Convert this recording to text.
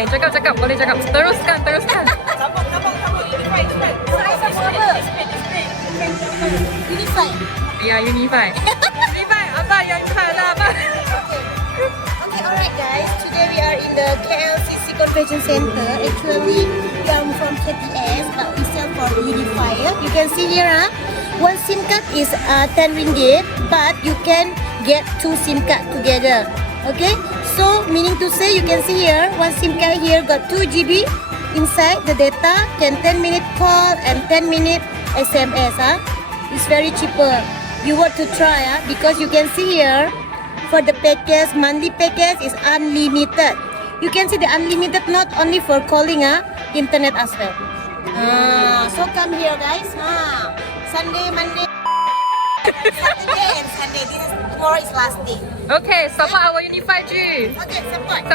Okay, cakap, boleh cakap. Teruskan. Sambung. Unifi. Saya sambung apa? Unifi. Ya, Unifi. Unifi, apa yang salah apa? Okay, alright guys. Today we are in the KLCC Convention Center. Actually, we are from KTS, but we sell for Unifi. You can see here, one SIM card is 10 ringgit, but you can get 2 SIM card together. Okay, so meaning to say, you can see here, one SIM card here got 2 GB inside the data, can 10-minute call and 10-minute SMS. It's very cheaper. You want to try, because you can see here, for the package, monthly package is unlimited. You can see the unlimited not only for calling, internet as well. So come here guys. Sunday, Monday, Saturday and Sunday. Tomorrow is last day. Okay, support our UNI5G. Okay, support.